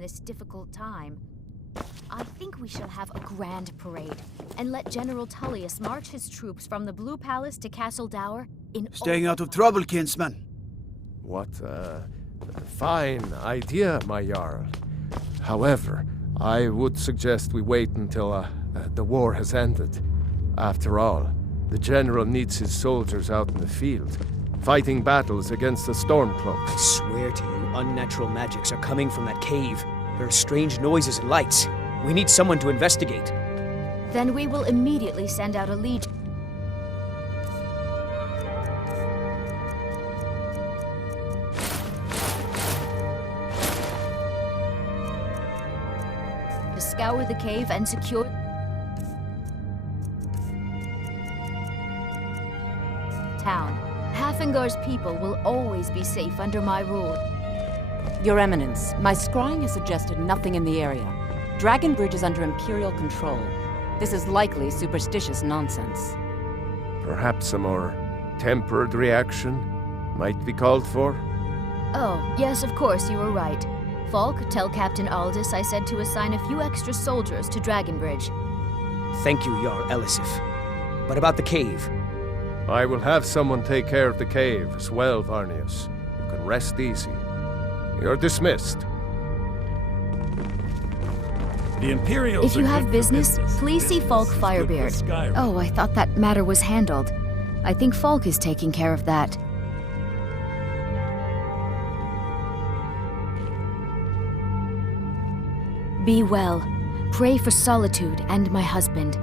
in this difficult time. I think we shall have a grand parade and let General Tullius march his troops from the Blue Palace to Castle Dower in Staying out of trouble, kinsman. What a fine idea, my Jarl. However, I would suggest we wait until the war has ended. After all, the General needs his soldiers out in the field, fighting battles against the Stormcloaks. I swear to you, unnatural magics are coming from that cave. There are strange noises and lights. We need someone to investigate. Then we will immediately send out a legion. To scour the cave and secure town. Hafingar's people will always be safe under my rule. Your Eminence, my scrying has suggested nothing in the area. Dragon Bridge is under Imperial control. This is likely superstitious nonsense. Perhaps a more tempered reaction might be called for? Oh, yes, of course, you were right. Falk, tell Captain Aldous I said to assign a few extra soldiers to Dragonbridge. Thank you, Jarl Elisif. But about the cave? I will have someone take care of the cave as well, Varnius. You can rest easy. You're dismissed. The Imperials If you are have good for business, please see Business Falk is good for Firebeard. Skyrim. Oh, I thought that matter was handled. I think Falk is taking care of that. Be well. Pray for Solitude and my husband.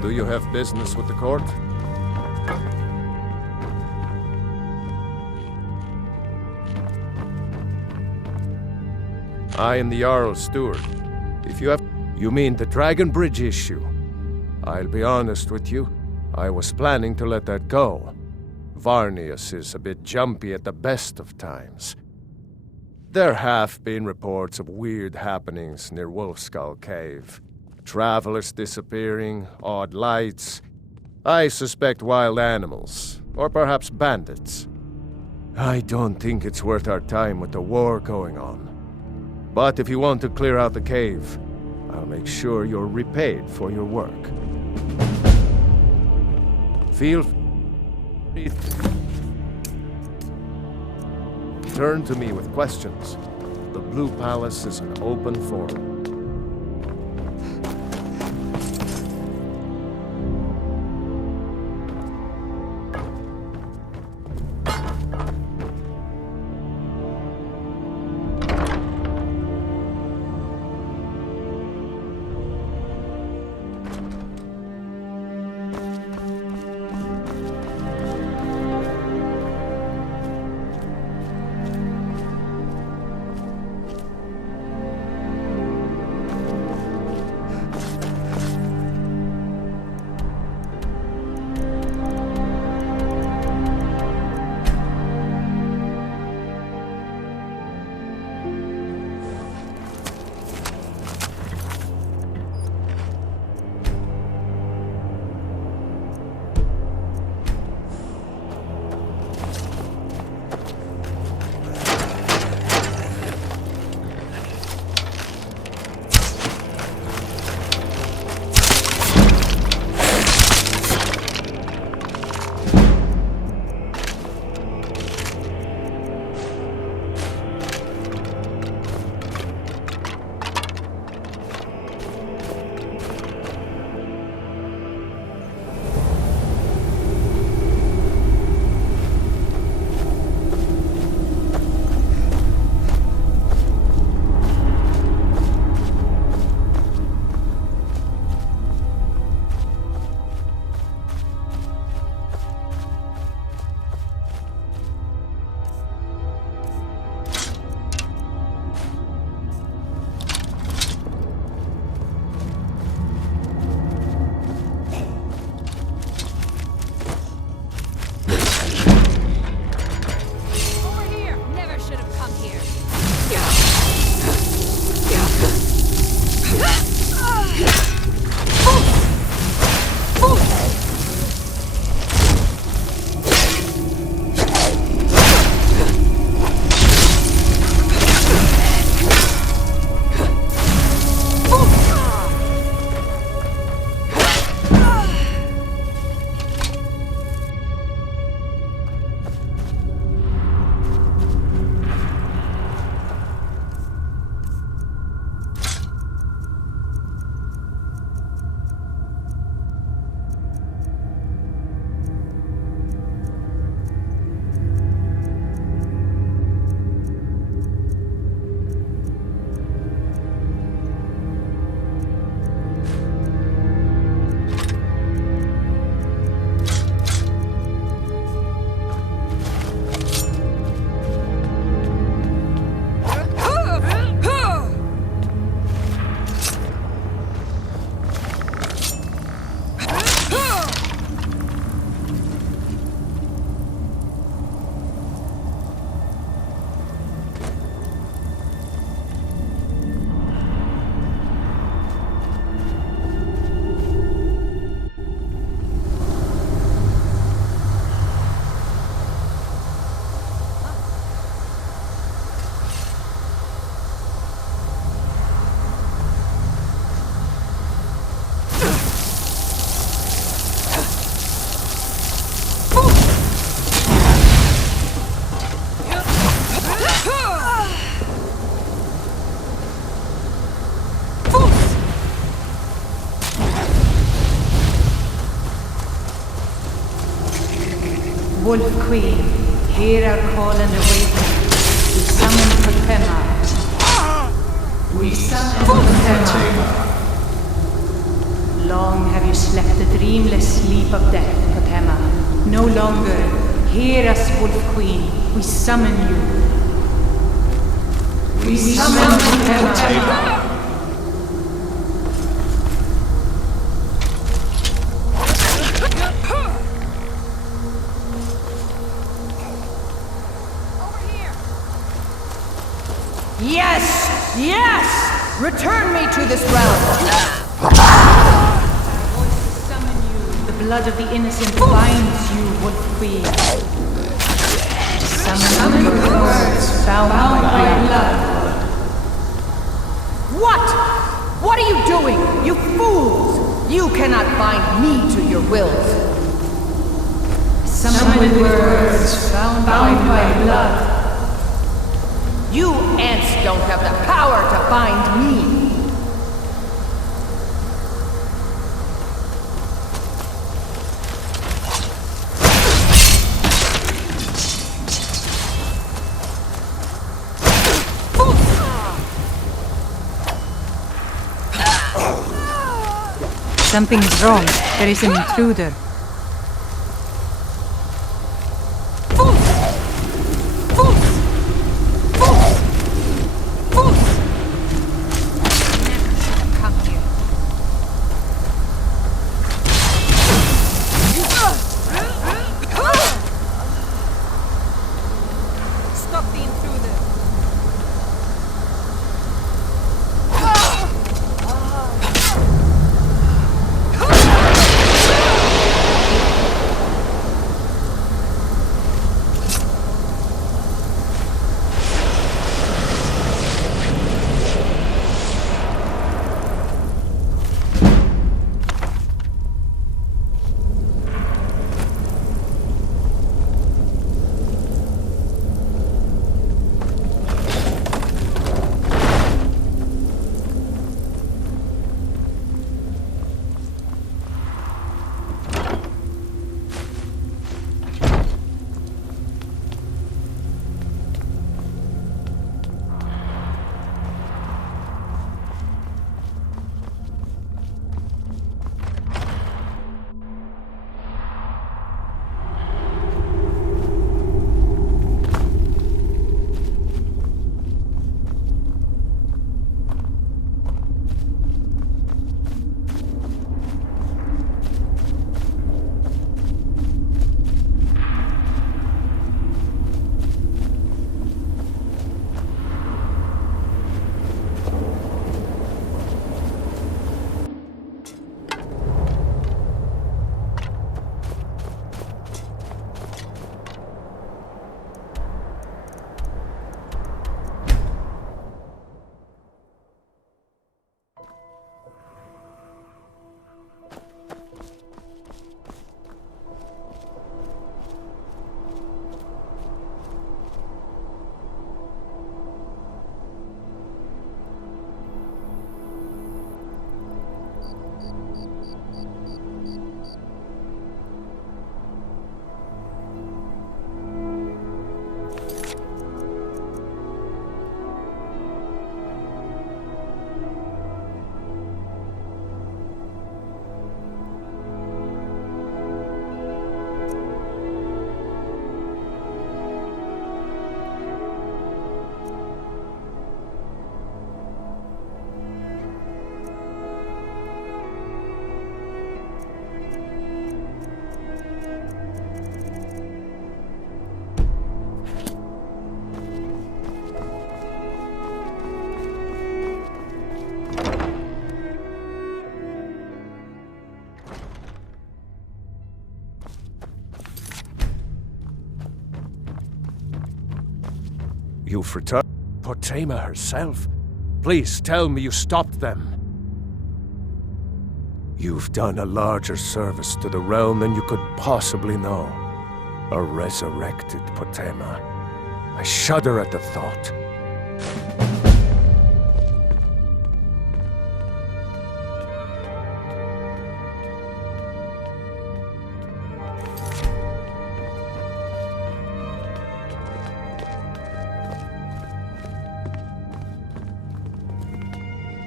Do you have business with the court? I am the Jarl's steward. If you have... You mean the Dragon Bridge issue? I'll be honest with you. I was planning to let that go. Varnius is a bit jumpy at the best of times. There have been reports of weird happenings near Wolfskull Cave. Travelers disappearing, odd lights. I suspect wild animals, or perhaps bandits. I don't think it's worth our time with the war going on. But if you want to clear out the cave, I'll make sure you're repaid for your work. Feel free. Turn to me with questions. The Blue Palace is an open forum. Wolf Queen, hear our call and awaken. We summon Potema. We summon Potema. Long have you slept the dreamless sleep of death, Potema. No longer. Hear us, Wolf Queen. We summon you. We summon Potema. Yes! Yes! Return me to this realm! Summon you. The blood of the innocent binds you, Wolf Queen. Summon your words, bound by blood. What? What are you doing, you fools? You cannot bind me to your wills. Summon words, bound by blood. You ants don't have the power to bind me. Something is wrong. There is an intruder. You've returned Potema herself? Please tell me you stopped them. You've done a larger service to the realm than you could possibly know. A resurrected Potema. I shudder at the thought.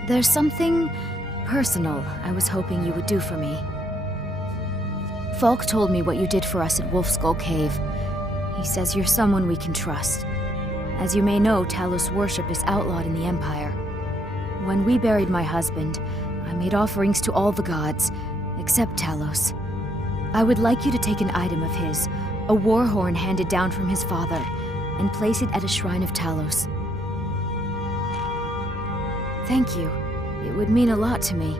There's something personal I was hoping you would do for me. Falk told me what you did for us at Wolfskull Cave. He says you're someone we can trust. As you may know, Talos worship is outlawed in the Empire. When we buried my husband, I made offerings to all the gods, except Talos. I would like you to take an item of his, a war horn handed down from his father, and place it at a shrine of Talos. Thank you. It would mean a lot to me.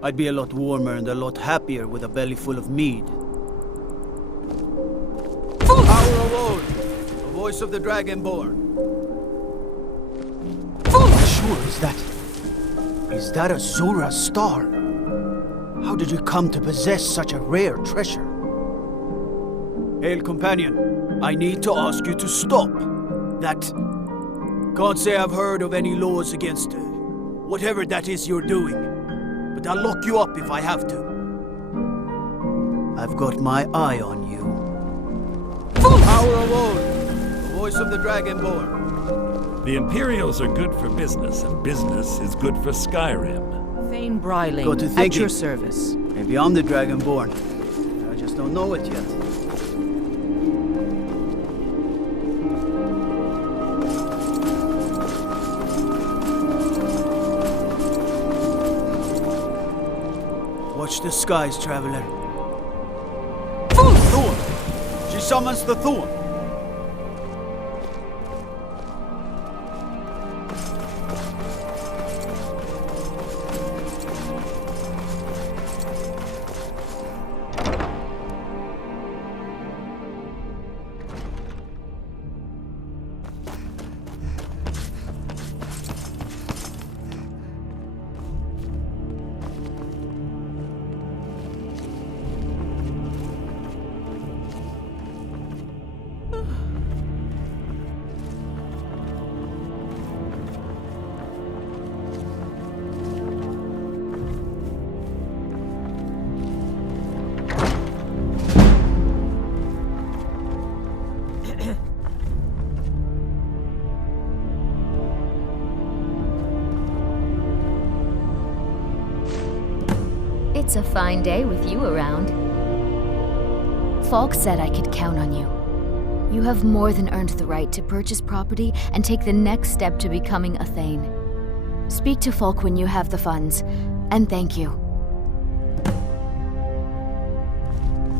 I'd be a lot warmer and a lot happier with a belly full of mead. Power of old, the voice of the Dragonborn. Sure, is that a Zora star? How did you come to possess such a rare treasure? Hail, companion. I need to ask you to stop. That... Can't say I've heard of any laws against... whatever that is you're doing. But I'll lock you up if I have to. I've got my eye on you. Power of old, the voice of the Dragonborn. The Imperials are good for business, and business is good for Skyrim. Thane Bryling, Go to at thinking. your service. Maybe I'm the Dragonborn. I just don't know it yet. Watch the skies, traveler. Thorn! She summons the Thorn! It's a fine day with you around. Falk said I could count on you. You have more than earned the right to purchase property and take the next step to becoming a Thane. Speak to Falk when you have the funds, and thank you.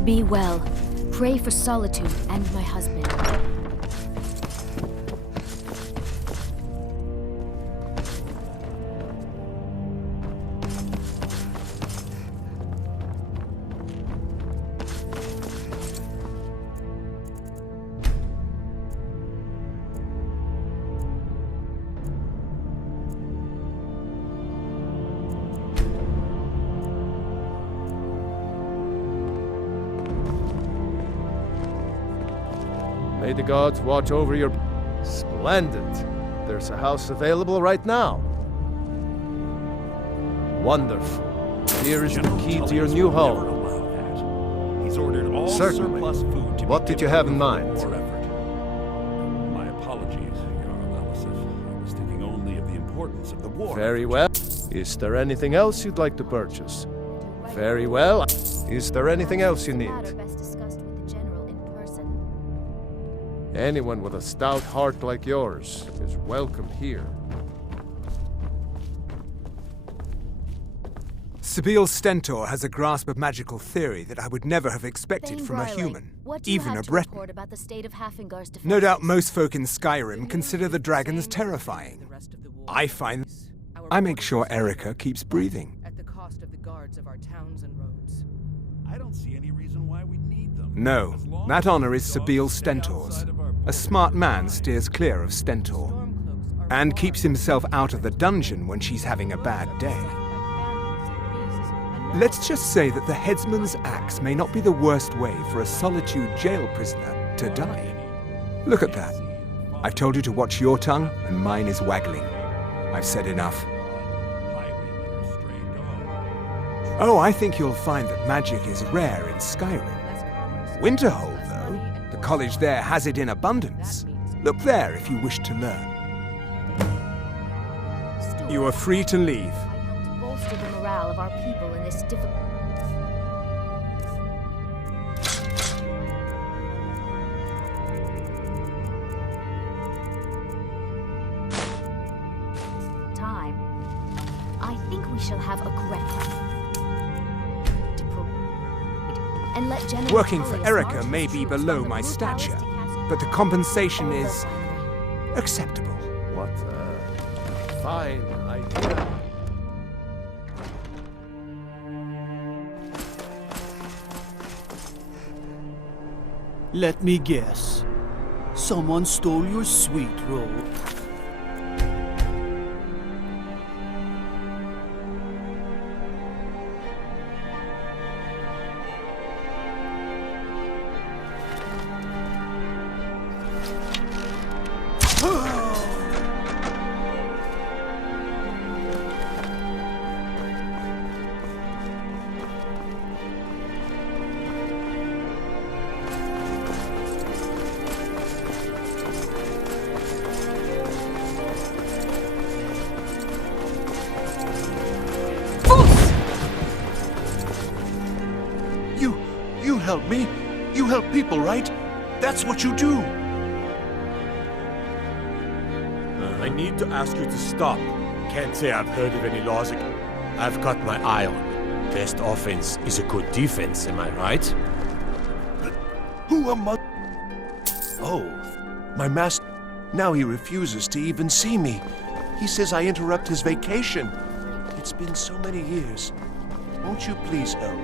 Be well. Pray for Solitude and my husband. May the gods watch over your... Splendid. There's a house available right now. Wonderful. Here is the key to your new home. He's ordered all Certainly. surplus food to be What did you given have in to mind? more effort. My apologies, Jarl Elisif. I was thinking only of the importance of the war. Very well. Is there anything else you'd like to purchase? Very well. Is there anything else you need? Best discussed with the general in person. Anyone with a stout heart like yours is welcome here. Sibyl Stentor has a grasp of magical theory that I would never have expected Thane from a Bryling, human, what do you even have a to Breton. report about the state of Hafingar's defenses? No doubt most folk in Skyrim consider the dragons terrifying. I find I make sure Erica keeps breathing. At the cost of the guards of our towns and roads. I don't see any reason why we'd need them. No, As long that as honor the is dogs Sibyl stay Stentor's. outside of our A smart man steers clear of Stentor, and keeps himself out of the dungeon when she's having a bad day. Let's just say that the headsman's axe may not be the worst way for a Solitude jail prisoner to die. Look at that. I've told you to watch your tongue, and mine is waggling. I've said enough. Oh, I think you'll find that magic is rare in Skyrim. Winterhold, though, the college there has it in abundance. Look there if you wish to learn. You are free to leave. I helped bolster the morale of our people in this difficult time. I think we shall have a great and let General Working for Tullius Erica march may his be troops below from the my Blue stature, Palace to Castle but the compensation All is finery. acceptable. What a fine idea. Let me guess. Someone stole your sweet robe. Me? You help people, right? That's what you do. I need to ask you to stop. Can't say I've heard of any laws. I've got my eye on you. Best offense is a good defense, am I right? Who among... Oh, my master... Now he refuses to even see me. He says I interrupt his vacation. It's been so many years. Won't you please help?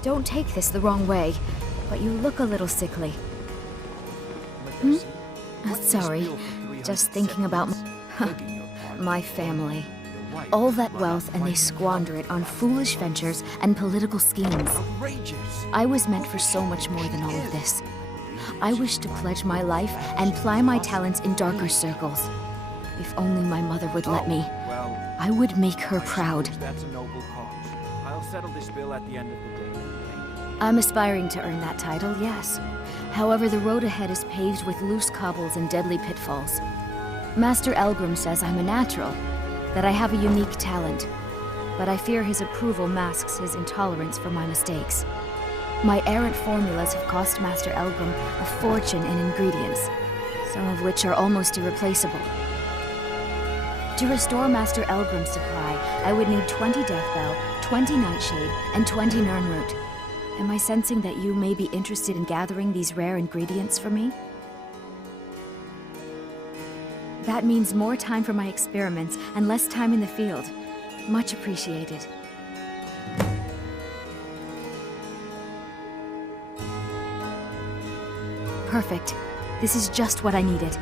Don't take this the wrong way, but you look a little sickly. Sorry, just thinking about my family. All that wealth and they squander it on foolish ventures and political schemes. I was meant for so much more than all of this. I wish to pledge my life and ply my talents in darker circles. If only my mother would let me, I would make her proud. That's a noble cause. I'll settle this bill at the end of the day. I'm aspiring to earn that title, yes. However, the road ahead is paved with loose cobbles and deadly pitfalls. Master Elgrim says I'm a natural, that I have a unique talent, but I fear his approval masks his intolerance for my mistakes. My errant formulas have cost Master Elgrim a fortune in ingredients, some of which are almost irreplaceable. To restore Master Elgrim's supply, I would need 20 Deathbell, 20 Nightshade, and 20 Nirnroot. Am I sensing that you may be interested in gathering these rare ingredients for me? That means more time for my experiments and less time in the field. Much appreciated. Perfect. This is just what I needed.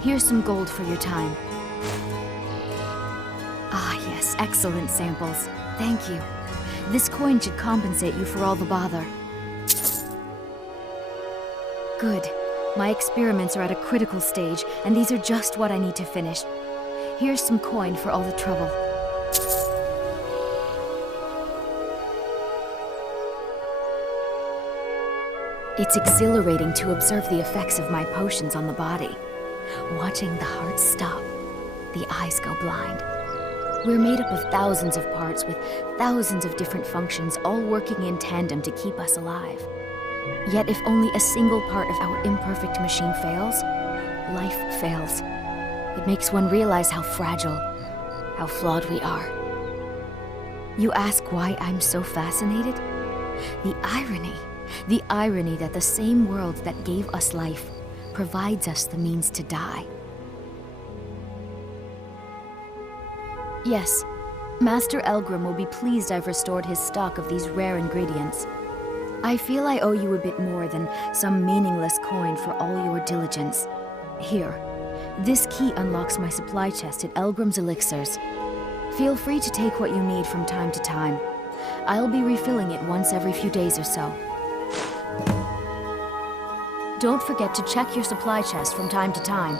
Here's some gold for your time. Ah, yes, excellent samples. Thank you. This coin should compensate you for all the bother. Good. My experiments are at a critical stage, and these are just what I need to finish. Here's some coin for all the trouble. It's exhilarating to observe the effects of my potions on the body. Watching the heart stop, the eyes go blind. We're made up of thousands of parts with thousands of different functions, all working in tandem to keep us alive. Yet if only a single part of our imperfect machine fails, life fails. It makes one realize how fragile, how flawed we are. You ask why I'm so fascinated? The irony that the same world that gave us life provides us the means to die. Yes, Master Elgrim will be pleased I've restored his stock of these rare ingredients. I feel I owe you a bit more than some meaningless coin for all your diligence. Here, this key unlocks my supply chest at Elgrim's Elixirs. Feel free to take what you need from time to time. I'll be refilling it once every few days or so. Don't forget to check your supply chest from time to time.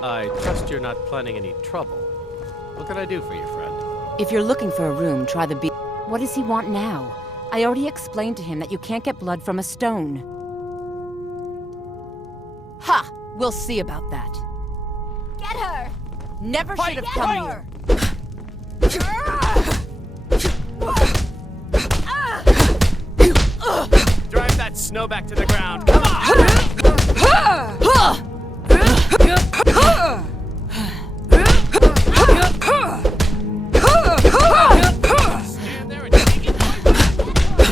I trust you're not planning any trouble. What can I do for you, friend? If you're looking for a room, try the What does he want now? I already explained to him that you can't get blood from a stone. Ha! We'll see about that. Get her! Never should have come here. Drive that snow back to the ground. Come on! Stand there and take it.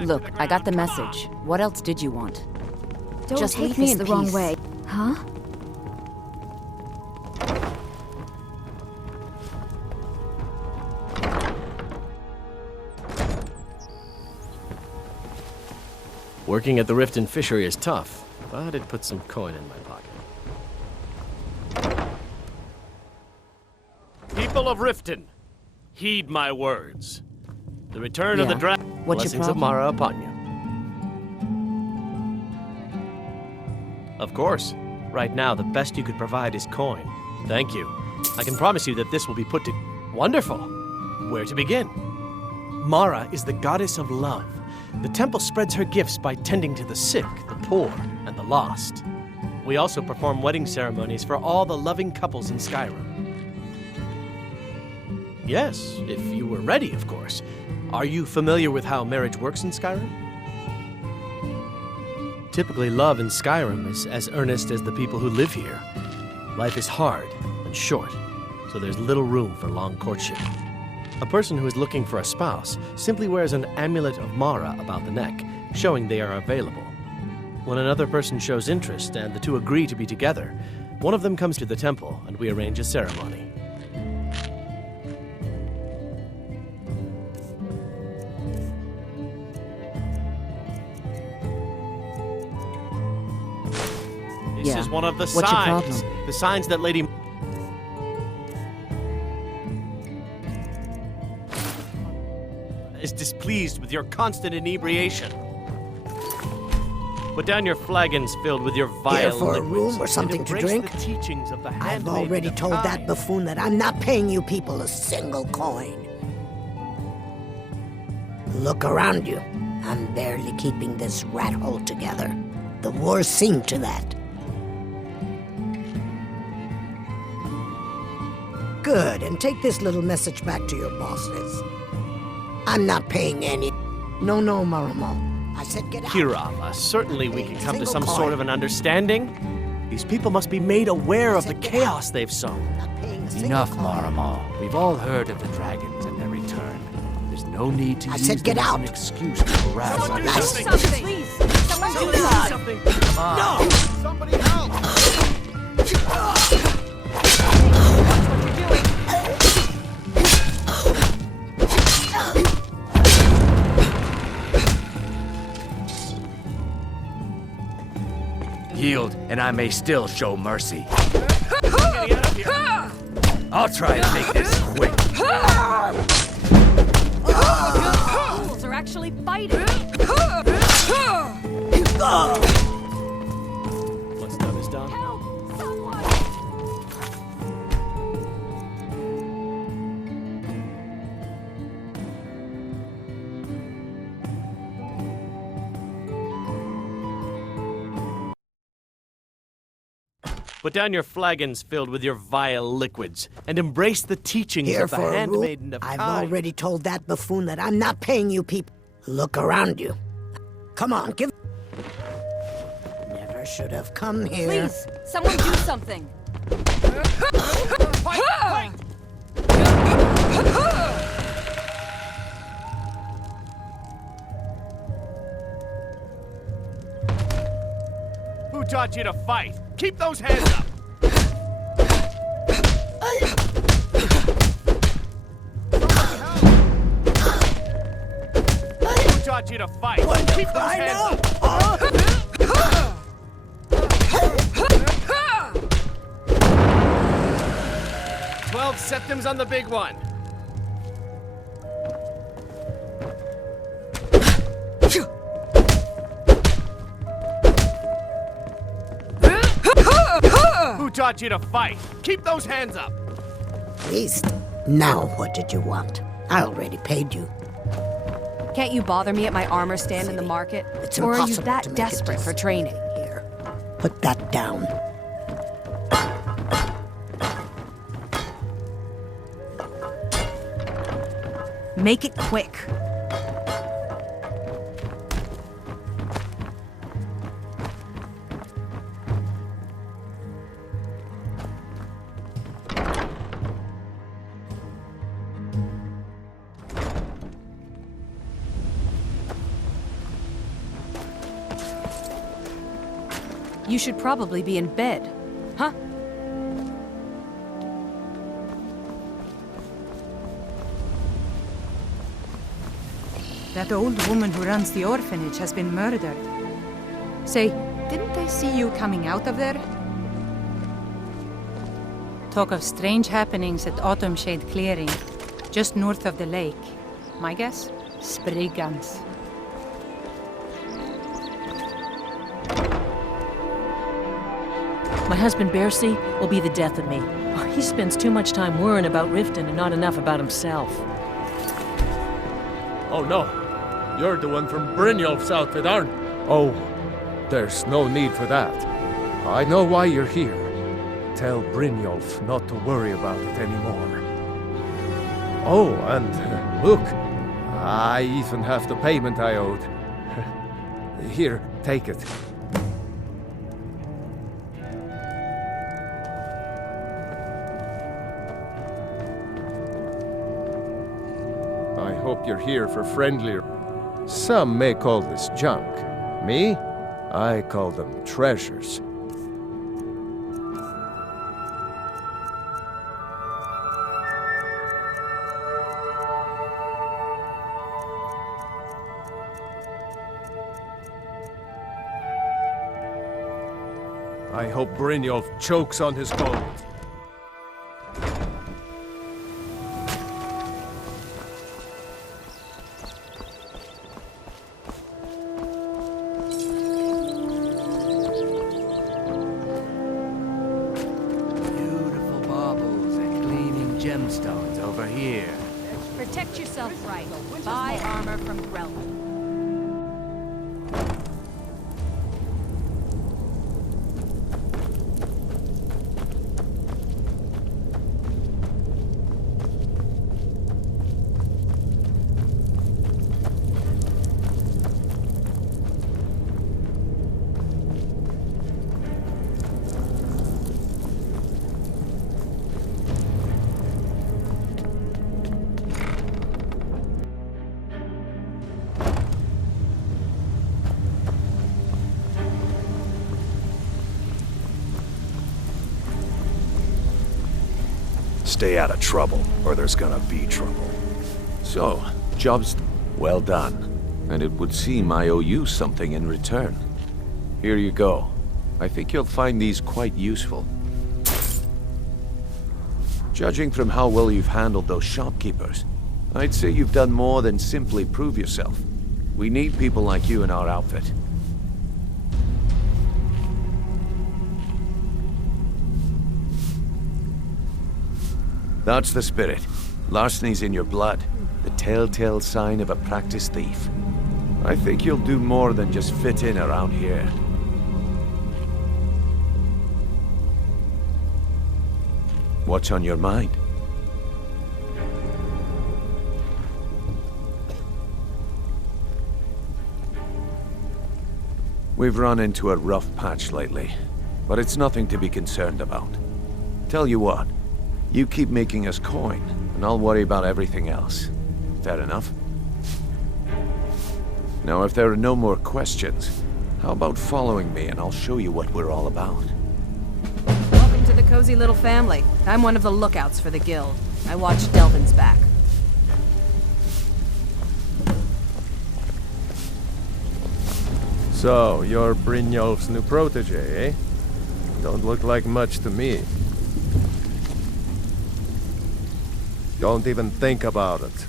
Look, I got the message. What else did you want? Don't Just take leave me this in the wrong peace. way. Huh? Working at the Riften Fishery is tough, but it puts some coin in my pocket. People of Riften, heed my words. The return of the dragon. What's your Blessings of problem? Mara upon you. Of course. Right now, the best you could provide is coin. Thank you. I can promise you that this will be put to... Wonderful. Where to begin? Mara is the goddess of love. The temple spreads her gifts by tending to the sick, the poor, and the lost. We also perform wedding ceremonies for all the loving couples in Skyrim. Yes, if you were ready, of course. Are you familiar with how marriage works in Skyrim? Typically, love in Skyrim is as earnest as the people who live here. Life is hard and short, so there's little room for long courtship. A person who is looking for a spouse simply wears an amulet of Mara about the neck, showing they are available. When another person shows interest and the two agree to be together, one of them comes to the temple and we arrange a ceremony. This is one of the What's your signs. problem? The signs that Lady is displeased with your constant inebriation. Put down your flagons filled with your vile Here for a liquids, room or and something to embrace drink? the teachings of the I've handmaiden already of told that time. buffoon that I'm not paying you people a single coin. Look around you. I'm barely keeping this rat hole together. The war's seen to that. Good, and take this little message back to your bosses. I'm not paying any... No, Maramo. I said get out. Kirava, certainly we can come to some Single sort coin. of an understanding. These people must be made aware of the chaos they've sown. Not paying a single Enough, coin. Maramo. We've all heard of the dragons and their return. There's no need to I use said get them as out. an excuse to harass Someone do us. something! Please, someone do something! No! Somebody help! Yield, and I may still show mercy. Getting out of here. I'll try and make this quick. Fools are actually fighting! What's done is done. Put down your flagons filled with your vile liquids, and embrace the teachings Here of the for a rule, handmaiden of I've Kai. already told that buffoon that I'm not paying you people. Look around you. Come on, give... Never should have come here. Please, someone do something. Who taught you to fight? Keep those hands up! Who taught you to fight? Keep those hands up! 12 septims on the big one. Who taught you to fight? Keep those hands up! Beast. Now, what did you want? I already paid you. Can't you bother me at my armor stand in the market? It's Or are you impossible to that make a desperate for decent training? Here. Put that down. Make it quick. You should probably be in bed, huh? That old woman who runs the orphanage has been murdered. Say, didn't they see you coming out of there? Talk of strange happenings at Autumn Shade Clearing, just north of the lake. My guess? Spriggans. My husband Bercy will be the death of me. He spends too much time worrying about Riften and not enough about himself. Oh no, you're the one from Brynjolf's outfit, aren't you? Oh, there's no need for that. I know why you're here. Tell Brynjolf not to worry about it anymore. Oh, and look, I even have the payment I owed. Here, take it. I hope you're here for friendlier. Some may call this junk. Me? I call them treasures. I hope Brynjolf chokes on his gold. Beautiful baubles and gleaming gemstones over here. Protect yourself right. Buy armor from Grelman. Stay out of trouble, or there's gonna be trouble. So, job's well done. And it would seem I owe you something in return. Here you go. I think you'll find these quite useful. Judging from how well you've handled those shopkeepers, I'd say you've done more than simply prove yourself. We need people like you in our outfit. That's the spirit. Larceny's in your blood. The telltale sign of a practiced thief. I think you'll do more than just fit in around here. What's on your mind? We've run into a rough patch lately, but it's nothing to be concerned about. Tell you what, you keep making us coin, and I'll worry about everything else. Fair enough? Now, if there are no more questions, how about following me and I'll show you what we're all about? Welcome to the cozy little family. I'm one of the lookouts for the guild. I watch Delvin's back. So, you're Brynjolf's new protege, eh? Don't look like much to me. Don't even think about it.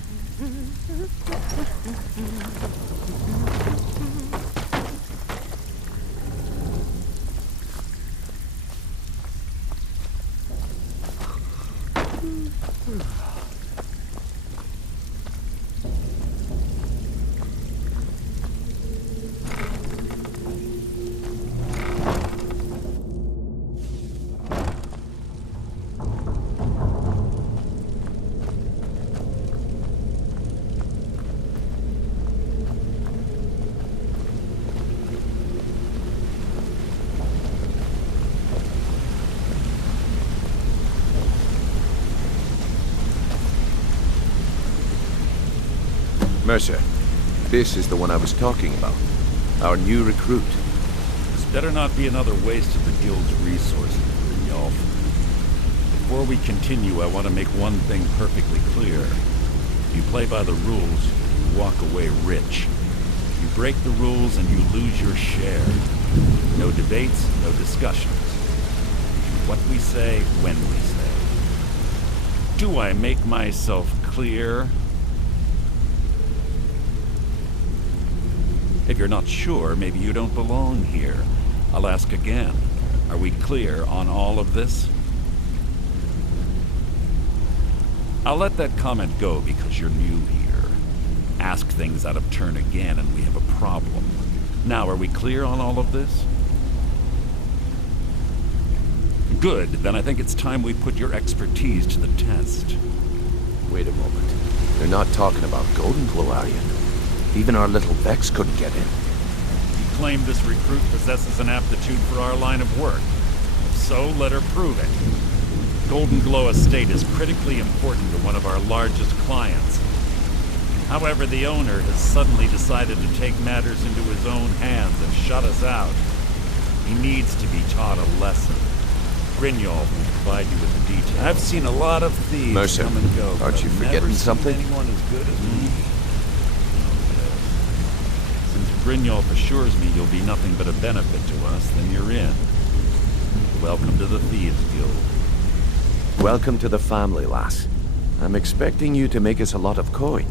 Mercer, this is the one I was talking about. Our new recruit. This better not be another waste of the guild's resources, Brynjolf. Before we continue, I want to make one thing perfectly clear. If you play by the rules, you walk away rich. You break the rules and you lose your share. No debates, no discussions. What we say, when we say. Do I make myself clear? If you're not sure, maybe you don't belong here. I'll ask again. Are we clear on all of this? I'll let that comment go because you're new here. Ask things out of turn again and we have a problem. Now, are we clear on all of this? Good, then I think it's time we put your expertise to the test. Wait a moment. You're not talking about Golden Glow, are you? Even our little Vex couldn't get in. You claim this recruit possesses an aptitude for our line of work. If so, let her prove it. Golden Glow Estate is critically important to one of our largest clients. However, the owner has suddenly decided to take matters into his own hands and shut us out. He needs to be taught a lesson. Brynjolf will provide you with the details. I've seen a lot of thieves Mercer, come and go. aren't you forgetting something? Anyone as good as me? Since Brynjolf assures me you'll be nothing but a benefit to us, then you're in. Welcome to the Thieves Guild. Welcome to the family, lass. I'm expecting you to make us a lot of coin,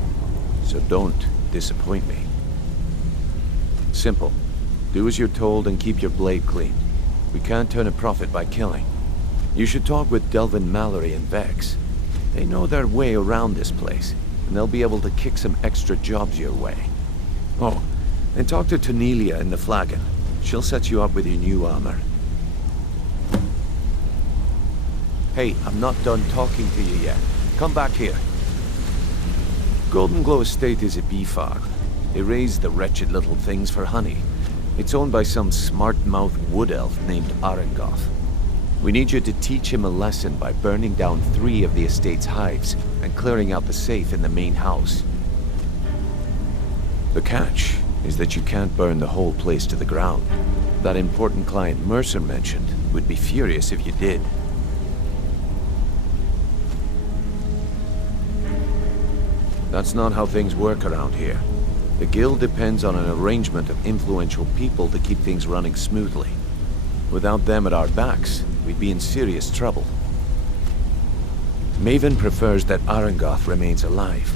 so don't disappoint me. Simple. Do as you're told and keep your blade clean. We can't turn a profit by killing. You should talk with Delvin Mallory and Vex. They know their way around this place, and they'll be able to kick some extra jobs your way. Oh, and talk to Tanelia in the Flagon. She'll set you up with your new armor. Hey, I'm not done talking to you yet. Come back here. Golden Glow Estate is a bee farm. They raise the wretched little things for honey. It's owned by some smart-mouthed wood elf named Arengoth. We need you to teach him a lesson by burning down 3 of the estate's hives and clearing out the safe in the main house. The catch is that you can't burn the whole place to the ground. That important client Mercer mentioned would be furious if you did. That's not how things work around here. The guild depends on an arrangement of influential people to keep things running smoothly. Without them at our backs, we'd be in serious trouble. Maven prefers that Arengoth remains alive,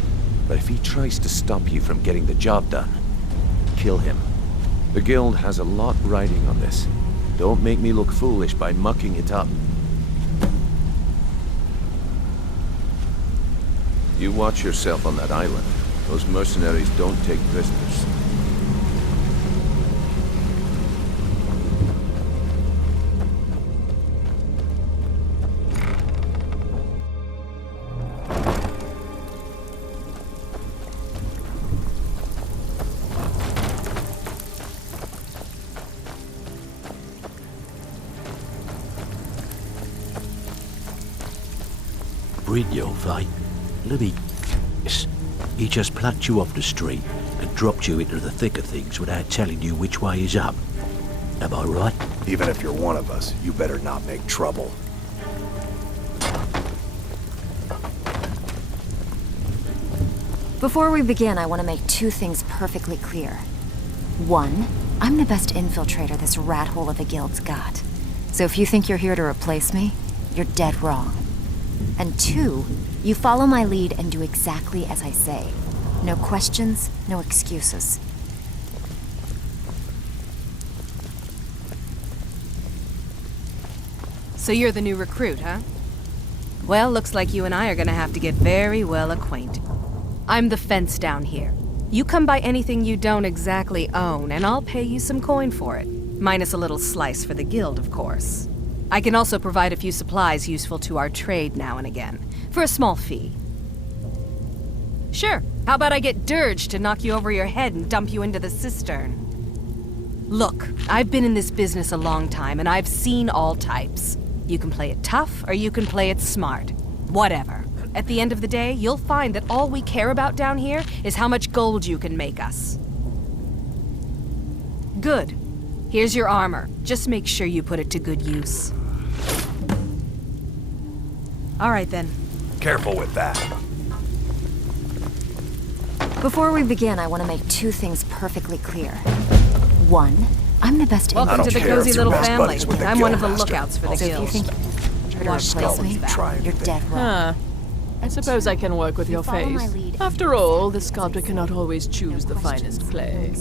but if he tries to stop you from getting the job done, kill him. The guild has a lot riding on this. Don't make me look foolish by mucking it up. You watch yourself on that island. Those mercenaries don't take prisoners. Brynjolf, eh? Bloody yes. He just plucked you off the street and dropped you into the thick of things without telling you which way is up. Am I right? Even if you're one of us, you better not make trouble. Before we begin, I want to make two things perfectly clear. One, I'm the best infiltrator this rat hole of a guild's got. So if you think you're here to replace me, you're dead wrong. And two, you follow my lead and do exactly as I say. No questions, no excuses. So you're the new recruit, huh? Well, looks like you and I are gonna have to get very well acquainted. I'm the fence down here. You come by anything you don't exactly own, and I'll pay you some coin for it. Minus a little slice for the guild, of course. I can also provide a few supplies useful to our trade now and again, for a small fee. Sure, how about I get Dirge to knock you over your head and dump you into the cistern? Look, I've been in this business a long time, and I've seen all types. You can play it tough, or you can play it smart. Whatever. At the end of the day, you'll find that all we care about down here is how much gold you can make us. Good. Here's your armor. Just make sure you put it to good use. All right, then. Careful with that. Before we begin, I want to make two things perfectly clear. One, I'm the best Welcome to the cozy little family. I'm one of the guildmaster. lookouts for the So if guild. you think you're to replace me, you're dead wrong. Huh. I suppose I can work with your follow my face. lead. After all, the sculptor cannot always choose the finest clay.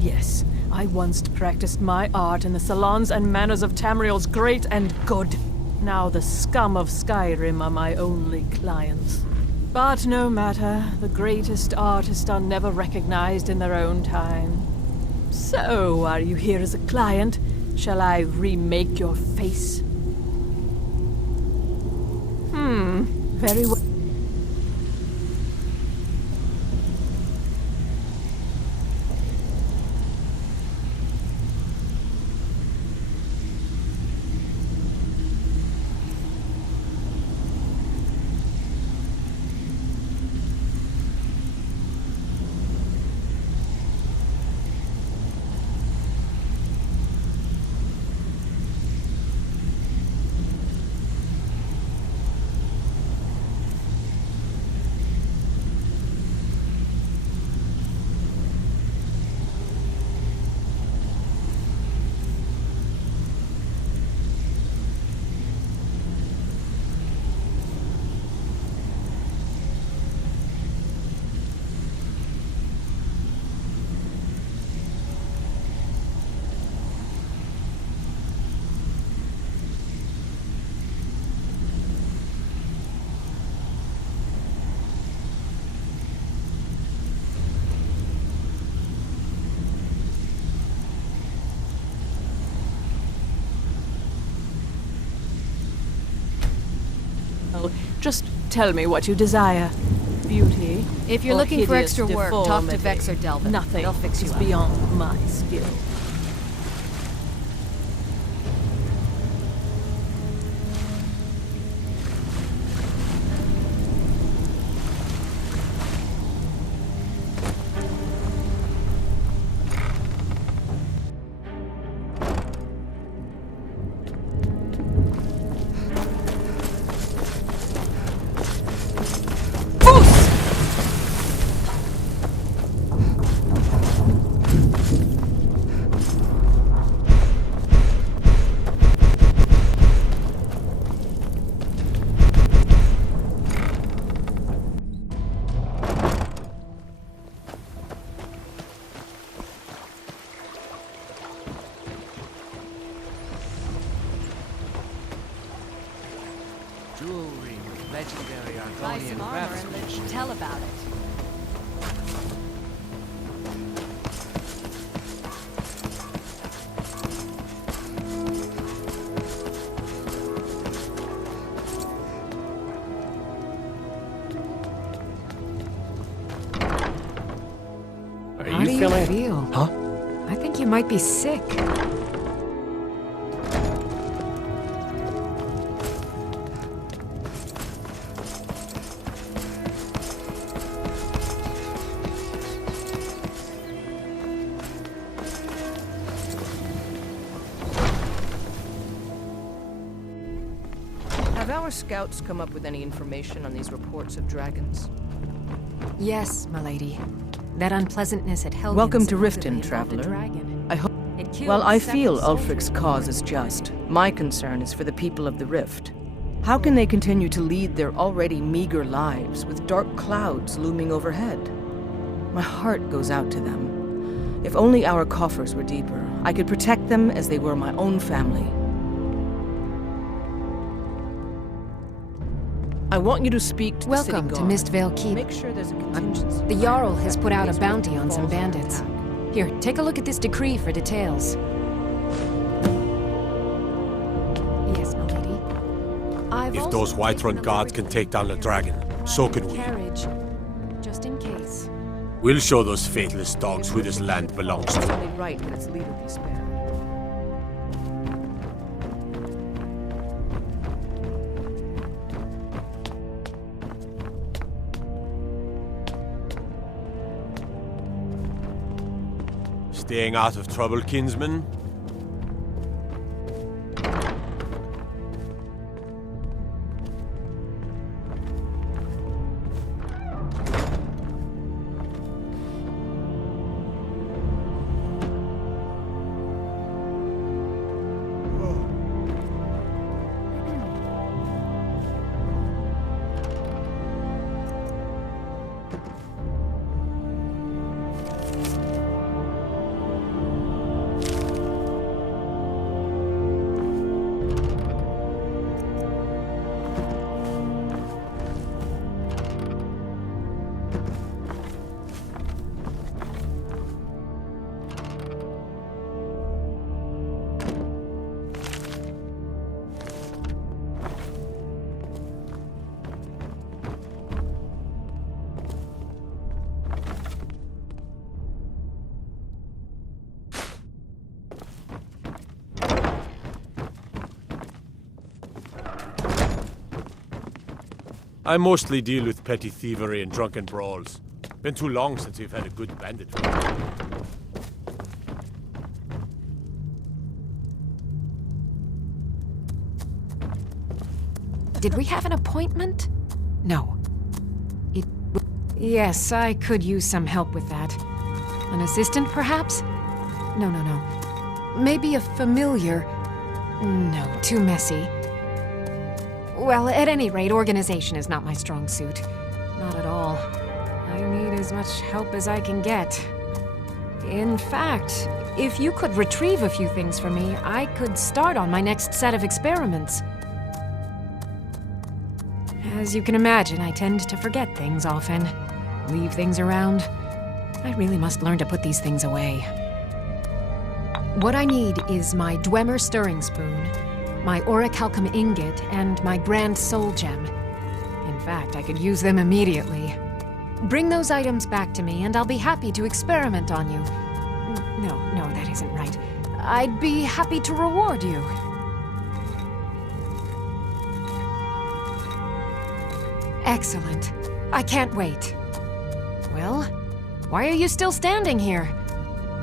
Yes, I once practiced my art in the salons and manners of Tamriel's great and good. Now the scum of Skyrim are my only clients. But no matter, the greatest artists are never recognized in their own time. So, are you here as a client? Shall I remake your face? Very well. Just tell me what you desire. Beauty. If you're or looking for hideous extra work, talk to deformity. Vex or Delvin. Nothing They'll fix you is up. beyond my skill. legendary Buy some armor and let you tell about it. How do you feel? Huh? I think you might be sick. Have our scouts come up with any information on these reports of dragons? Yes, my lady. That unpleasantness at Helgen. Welcome to Riften, traveler. I hope. Well, I feel Ulfric's cause is just. My concern is for the people of the Rift. How can they continue to lead their already meager lives with dark clouds looming overhead? My heart goes out to them. If only our coffers were deeper, I could protect them as they were my own family. I want you to speak to Welcome the to Mistvale Keep. Make sure there's a contingency. The Jarl has put out a bounty on some bandits. Here, take a look at this decree for details. Yes, my lady. If those Whiterun guards can take down the dragon, so can we. Carriage, just in case. We'll show those faithless dogs who this land belongs It's to. only right that its leader be spared. Staying out of trouble, kinsman? I mostly deal with petty thievery and drunken brawls. Been too long since we've had a good bandit fight. Did we have an appointment? No. Yes, I could use some help with that. An assistant, perhaps? No. Maybe a familiar. No, too messy. Well, at any rate, organization is not my strong suit. Not at all. I need as much help as I can get. In fact, if you could retrieve a few things for me, I could start on my next set of experiments. As you can imagine, I tend to forget things often. Leave things around. I really must learn to put these things away. What I need is my Dwemer stirring spoon, my orichalcum ingot, and my grand soul gem. In fact, I could use them immediately. Bring those items back to me, and I'll be happy to experiment on you. No, that isn't right. I'd be happy to reward you. Excellent. I can't wait. Well, why are you still standing here?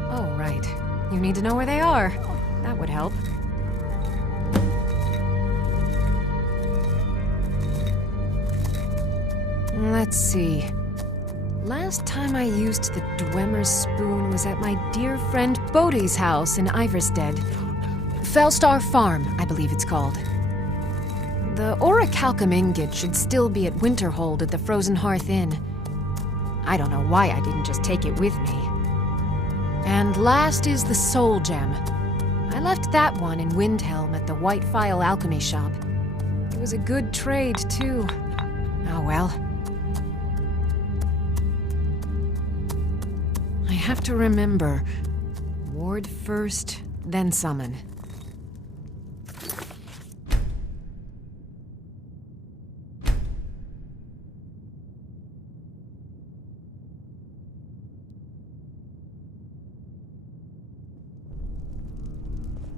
Oh, right. You need to know where they are. That would help. Let's see. Last time I used the Dwemer spoon was at my dear friend Bodhi's house in Iverstead. Fellstar Farm, I believe it's called. The orichalcum ingot should still be at Winterhold at the Frozen Hearth Inn. I don't know why I didn't just take it with me. And last is the soul gem. I left that one in Windhelm at the White Phial Alchemy Shop. It was a good trade, too. Oh well. I have to remember. Ward first, then summon.